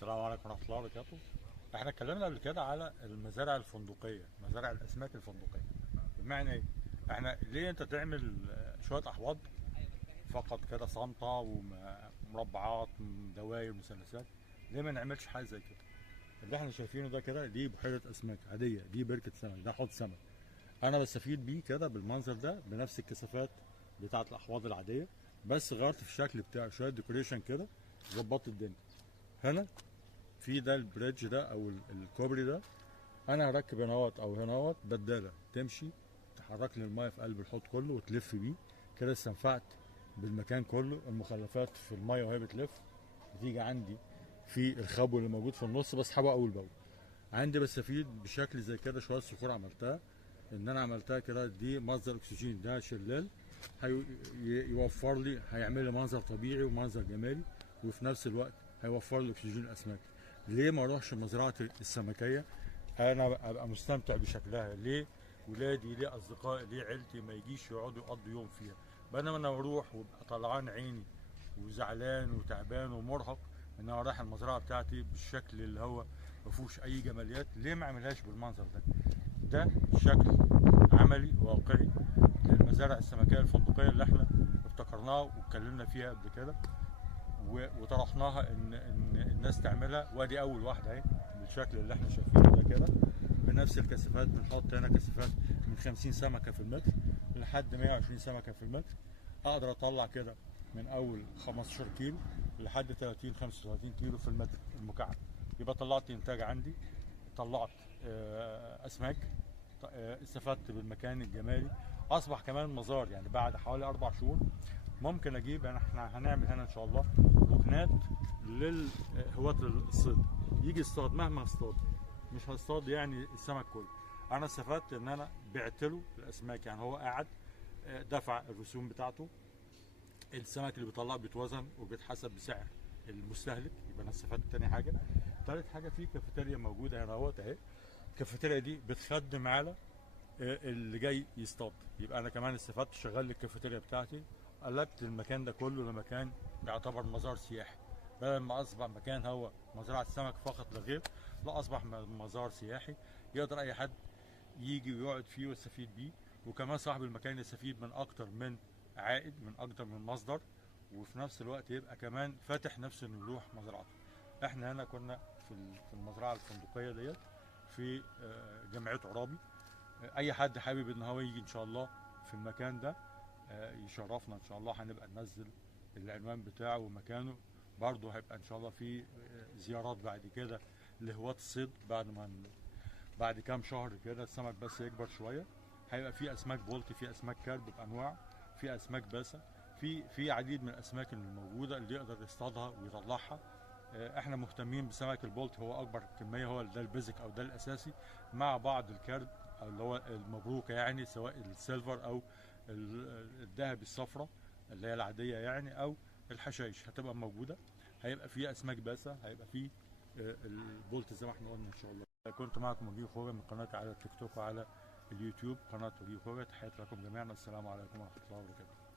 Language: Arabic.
السلام عليكم ورحمة الله وبركاته. احنا اتكلمنا قبل كده على المزارع الفندقية، مزارع الأسماك الفندقية. بمعنى ايه؟ احنا ليه انت تعمل شوية أحواض فقط كده، صامتة ومربعات دواير مثلثات؟ ليه ما نعملش حاجة زي كده؟ اللي احنا شايفينه ده كده دي بحيرة أسماك عادية، دي بركة سمك، ده حوض سمك. أنا بستفيد بيه كده بالمنظر ده بنفس الكثافات بتاعة الأحواض العادية، بس غيرت في الشكل بتاعه شوية ديكوريشن كده، ظبطت الدنيا. هنا في ده البريدج ده او الكوبري ده، انا هركب هنا اهوت او هنا اهوت بداله تمشي تحرك لي المايه في قلب الحوض كله وتلف بيه كده. استنفعت بالمكان كله، المخلفات في المايه وهي بتلف بتيجي عندي في الخبو اللي موجود في النص، بسحبه اول باول. عندي بستفيد بشكل زي كده. شويه صخور عملتها، ان انا عملتها كده، دي مصدر اكسجين، ده شلال هيوفر لي، هيعمل لي منظر طبيعي ومنظر جمالي، وفي نفس الوقت هيوفر لي اكسجين الاسماك. ليه ما اروحش مزرعه السمكيه انا ابقى مستمتع بشكلها؟ ليه ولادي، ليه اصدقائي، ليه عيلتي ما يجيش يقعدوا يقضوا يوم فيها؟ بينما انا اروح وابقى طلعان عيني وزعلان وتعبان ومرهق ان انا رايح المزرعه بتاعتي بالشكل اللي هو ما فيهوش اي جماليات. ليه ما اعملهاش بالمنظر ده؟ ده شكل عملي واقعي للمزارع السمكيه الفندقيه اللي احنا ابتكرناها واتكلمنا فيها قبل كده وطرحناها ان الناس تعملها. وادي اول واحده اهي بالشكل اللي احنا شايفينه ده كده، بنفس الكثافات. بنحط هنا كثافات من 50 سمكه في المتر لحد 120 سمكه في المتر. اقدر اطلع كده من اول 15 كيلو لحد 30 35 كيلو في المتر المكعب. يبقى طلعت انتاج عندي، طلعت اسماك، استفدت بالمكان الجمالي. اصبح كمان مزار، يعني بعد حوالي 4 شهور ممكن اجيب، يعني احنا هنعمل هنا ان شاء الله ركنات لهواة الصيد، يجي يصطاد مهما اصطاد، مش هصطاد يعني السمك كله. انا استفدت ان انا بعت له الاسماك، يعني هو قاعد دفع الرسوم بتاعته، السمك اللي بيطلعه بيتوزن وبيتحسب بسعر المستهلك. يبقى انا استفدت. تاني حاجه، تالت حاجه، في كافيتيريا موجوده هنا اهوت اهي. الكافيتيريا دي بتخدم على اللي جاي يصطاد. يبقى انا كمان استفدت، شغال لي الكافيتيريا بتاعتي، قلبت المكان ده كله لمكان يعتبر مزار سياحي. بدل ما اصبح مكان هو مزرعه سمك فقط لا غير، لا، اصبح مزار سياحي يقدر اي حد يجي ويقعد فيه ويستفيد بيه. وكمان صاحب المكان يستفيد من اكتر من عائد، من اكتر من مصدر، وفي نفس الوقت يبقى كمان فاتح نفسه انه يروح مزرعته. احنا هنا كنا في المزرعه الفندقيه ديت في جمعيه عرابي. اي حد حابب ان هو يجي ان شاء الله في المكان ده يشرفنا ان شاء الله. هنبقى ننزل العنوان بتاعه ومكانه. برضه هيبقى ان شاء الله في زيارات بعد كده لهواة الصيد. بعد كام شهر كده السمك بس يكبر شويه، هيبقى في اسماك بولتي، في اسماك كارب بانواع، في اسماك باسه، في عديد من الاسماك الموجوده اللي يقدر يصطادها ويطلعها. احنا مهتمين بسمك البولت، هو اكبر كميه، هو ده البيزك او ده الاساسي، مع بعض الكارب او اللي هو المبروكه، يعني سواء السيلفر او الذهبي الصفراء اللي هي العاديه يعني، او الحشائش هتبقى موجوده. هيبقى في اسماك باسه، هيبقى في البولت زي ما احنا قلنا ان شاء الله. كنت معكم وجيه خوجة من قناتي على التيك توك وعلى اليوتيوب، قناه وجيه خوجة. تحياتي لكم جميعا، السلام عليكم ورحمه الله وبركاته.